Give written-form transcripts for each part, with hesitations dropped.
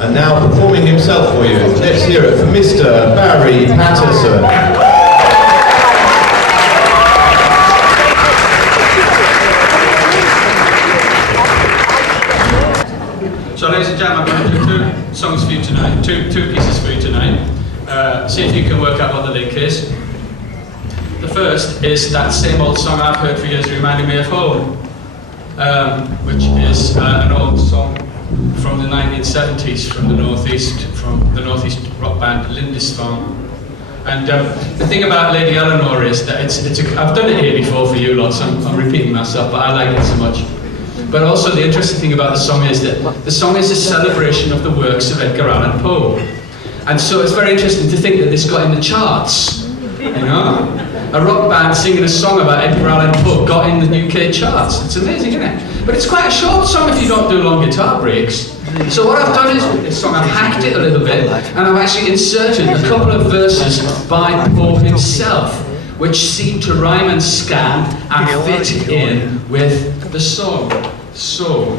And now performing himself for you, let's hear it for Mr. Barry Patterson. So ladies and gentlemen, I'm going to do two songs for you tonight, two pieces for you tonight. See if you can work out what the link is. The first is that same old song I've heard for years reminding me of home, which is an old song from the 1970s from the northeast rock band Lindisfarne. And the thing about Lady Eleanor is that I've done it here before for you lots, I'm repeating myself, but I like it so much. But also the interesting thing about the song is that the song is a celebration of the works of Edgar Allan Poe. And so it's very interesting to think that this got in the charts, you know? A rock band singing a song about Edgar Allan Poe got in the UK charts. It's amazing, isn't it? But it's quite a short song if you don't do long guitar breaks. So what I've done is, with this song, I've hacked it a little bit, and I've actually inserted a couple of verses by Poe himself, which seem to rhyme and scan and fit in with the song. So,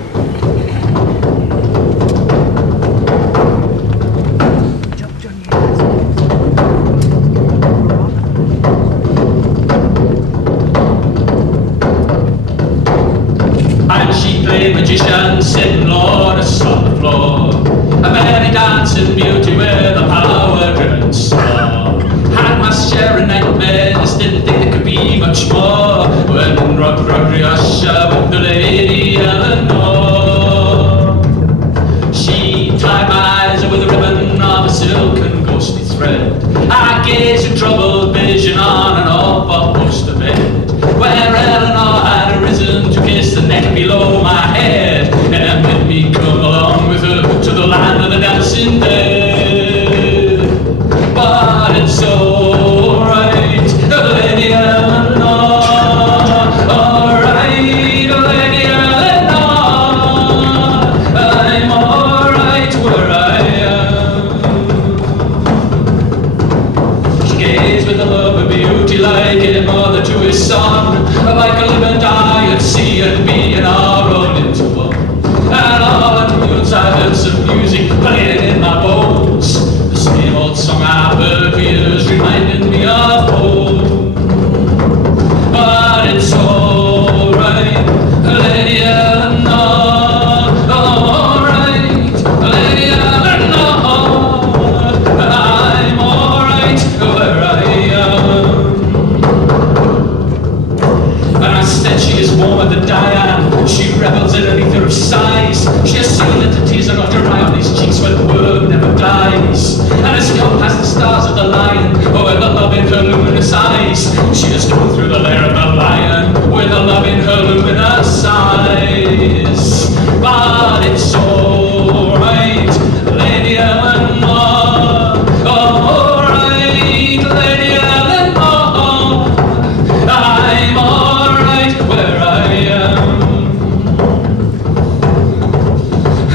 and she played magician, sitting Lotus on the floor, a merry dancing beauty with a power-driven soul. Had my share of nightmares, didn't think there could be much more, when rock Usher with the Lady Eleanor. She tied my eyes with a ribbon of a silken ghostly thread. I gazed in troubled vision on an old poster bed, where Eleanor had arisen to kiss the neck below my head, and bid me come along with her to the land of the dancing dead. But it's alright, Lady Eleanor, alright, Lady Eleanor, I'm alright where I am. She gazed with the love of beauty like a mother to his son, like a living die at sea and me and our rolled into one. And all at once I heard some music playing in my bones, the same old song I've heard for years reminding me of home. But it's alright, Lady Eleanor, alright, Lady Eleanor, I'm alright where I am. And I said she is warmer than Diane, she revels in an ether of sighs. She has seen that the tears are not dry on these cheeks where the word never dies. And has come past the stars of the lion, oh, with the love in her luminous eyes. She has come through the lair of the lion, with the love in her luminous eyes. But it's alright, Lady Eleanor, alright, Lady Eleanor, I'm alright where I am.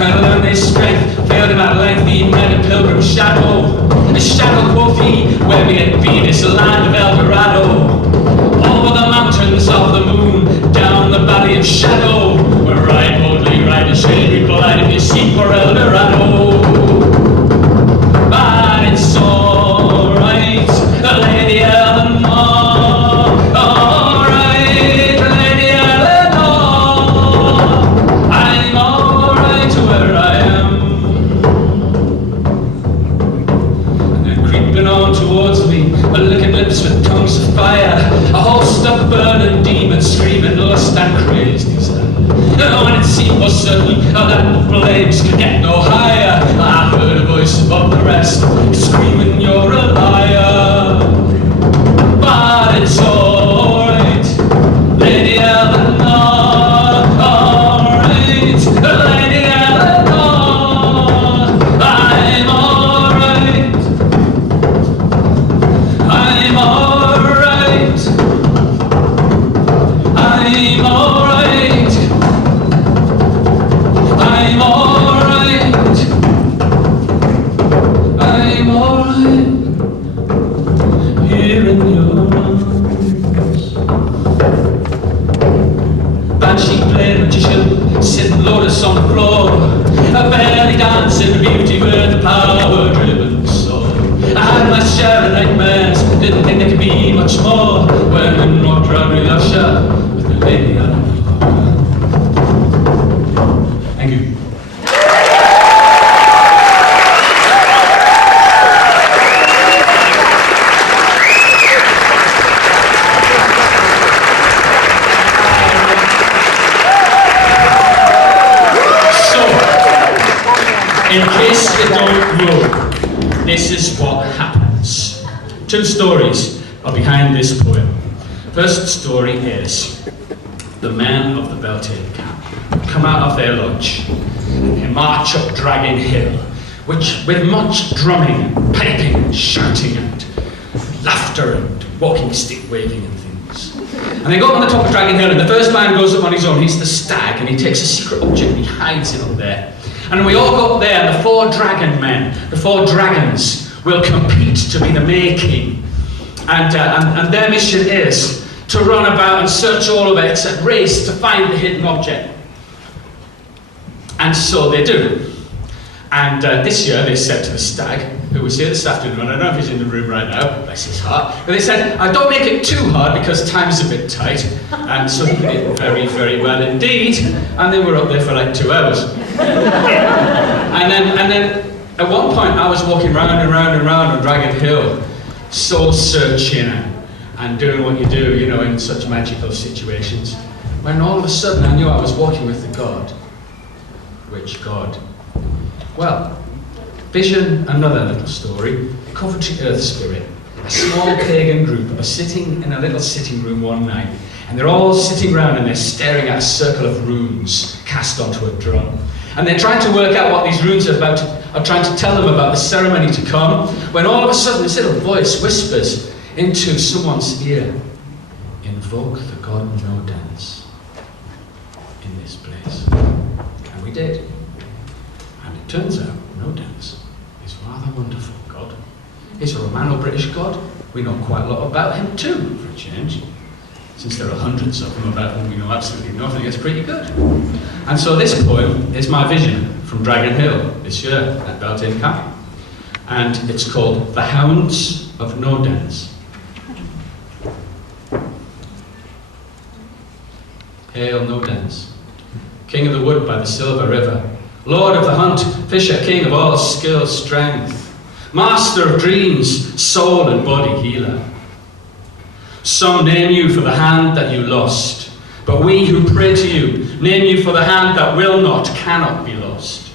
And learning strength failed in my lengthy men in pilgrim shadow. A shadow, quoth he, where we had been, is the land of El Dorado. Over the mountains of the moon, down the valley of shadow, where ride boldly, ride in shade, replied if you seek for El Dorado. But it's alright, Lady Eleanor, alright, Lady Eleanor, I'm alright where I am. And they're creeping on towards me, licking lips with tongues of fire, a host of burning demons screaming lust and crazed desire. When it seemed most certain that the flames could get no higher, I heard a voice above the rest screaming, you're a liar. But it's alright, Lady Eleanor, alright, Lady Eleanor, I'm alright, I'm alright, I'm alright, I'm alright, I'm alright, here in your arms. Banshee played magician, sitting Lotus on the floor, a very me dance in beauty with a power-driven soul. I had my share of nightmares, didn't think there could be much more. When in walked round with Usher, with the lady I know. Thank you. In case you don't know, this is what happens. Two stories are behind this poem. First story is the men of the Beltane camp come out of their lodge and they march up Dragon Hill, which with much drumming, piping, and shouting, and laughter, and walking stick waving and things. And they go up on the top of Dragon Hill, and the first man goes up on his own. He's the stag, and he takes a secret object and he hides it up there. And we all go up there, and the 4 dragon men, the 4 dragons, will compete to be the May King. And their mission is to run about and search all over, except race to find the hidden object. And so they do. And this year they said to the stag, who was here this afternoon, I don't know if he's in the room right now, bless his heart, but they said, don't make it too hard because time is a bit tight. And so he did very, very well indeed. And they were up there for like 2 hours. And then at one point I was walking round and round and round on Dragon Hill, soul searching and doing what you do, you know, in such magical situations, when all of a sudden I knew I was walking with the God. Which God? Well, vision, another little story. Coventry Earth Spirit, a small pagan group are sitting in a little sitting room one night, and they're all sitting around and they're staring at a circle of runes cast onto a drum. And they're trying to work out what these runes are about, are trying to tell them about the ceremony to come, when all of a sudden this little voice whispers into someone's ear, invoke the god No Dance in this place. And we did. And it turns out No Dance is a rather wonderful god. He's a Romano-British god. We know quite a lot about him too, for a change. Since there are hundreds of them about whom we know absolutely nothing, it's pretty good. And so this poem is my vision from Dragon Hill this year at Beltane Camp. And it's called The Hounds of No Dance. Hail No Dance, king of the wood by the silver river, lord of the hunt, fisher, king of all skill, strength, master of dreams, soul and body healer. Some name you for the hand that you lost, but we who pray to you name you for the hand that will not, cannot be lost.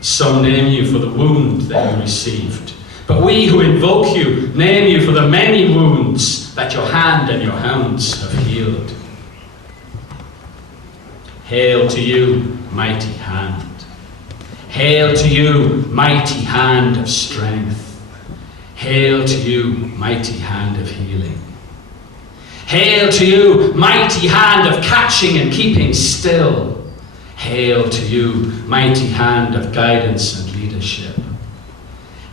Some name you for the wound that you received, but we who invoke you name you for the many wounds that your hand and your hounds have healed. Hail to you, mighty hand. Hail to you, mighty hand of strength. Hail to you, mighty hand of healing. Hail to you, mighty hand of catching and keeping still. Hail to you, mighty hand of guidance and leadership.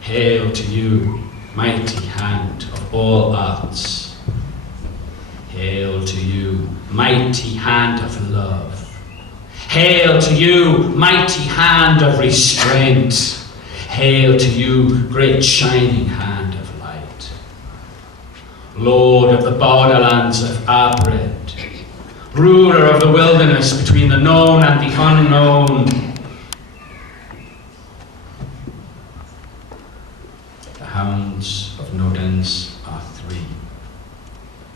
Hail to you, mighty hand of all arts. Hail to you, mighty hand of love. Hail to you, mighty hand of restraint. Hail to you, great shining hand of light. Lord of the borderlands of Abred, ruler of the wilderness between the known and the unknown. The hounds of No Dance are 3.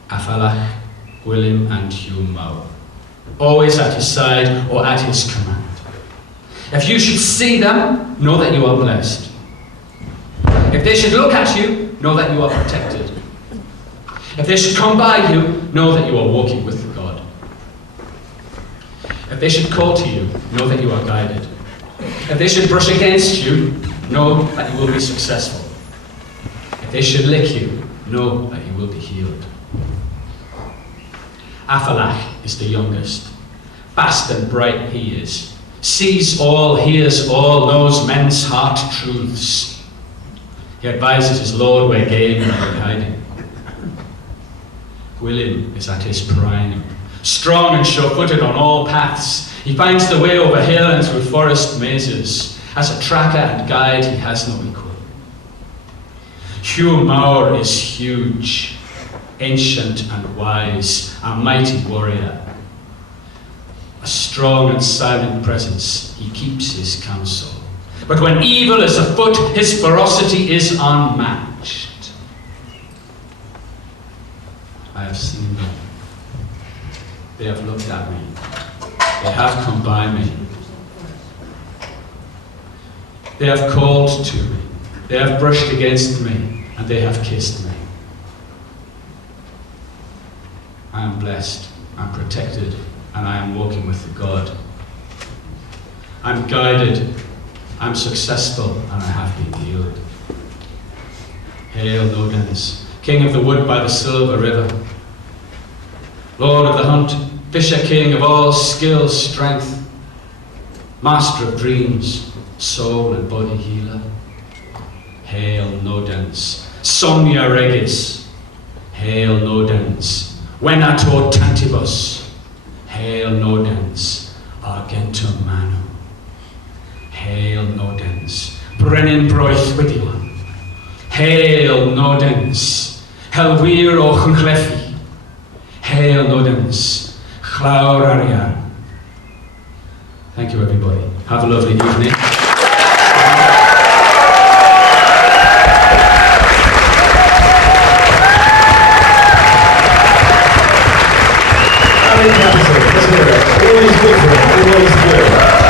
Afalach, Gwilym and Hugh Mow, always at his side or at his command. If you should see them, know that you are blessed. If they should look at you, know that you are protected. If they should come by you, know that you are walking with God. If they should call to you, know that you are guided. If they should brush against you, know that you will be successful. If they should lick you, know that you will be healed. Afalach is the youngest. Fast and bright he is. Sees all, hears all, knows men's heart truths. He advises his lord where game and where hiding. Gwilym is at his prime, strong and sure-footed on all paths. He finds the way over hill and through forest mazes. As a tracker and guide, he has no equal. Hugh Mawr is huge, ancient and wise, a mighty warrior. A strong and silent presence, he keeps his counsel. But when evil is afoot, his ferocity is unmatched. I have seen them. They have looked at me. They have come by me. They have called to me. They have brushed against me, and they have kissed me. I am blessed, I'm protected, and I am walking with the God. I'm guided, I'm successful, and I have been healed. Hail, Nodens, King of the wood by the silver river, Lord of the hunt, Fisher King of all skill, strength, Master of dreams, soul and body healer. Hail, Nodens, Somnia Regis. Hail, Nodens, Venator Tantibus. Hail, Nodens, Argentum Manum. Hail, Nodens, Brennan Broithwidion. Hail, Nodens, Helwir o Chunchlefi. Hail, Nodens, Chlaur Arian. Thank you, everybody. Have a lovely evening. Patterson, let's hear it. Always good for him, always good.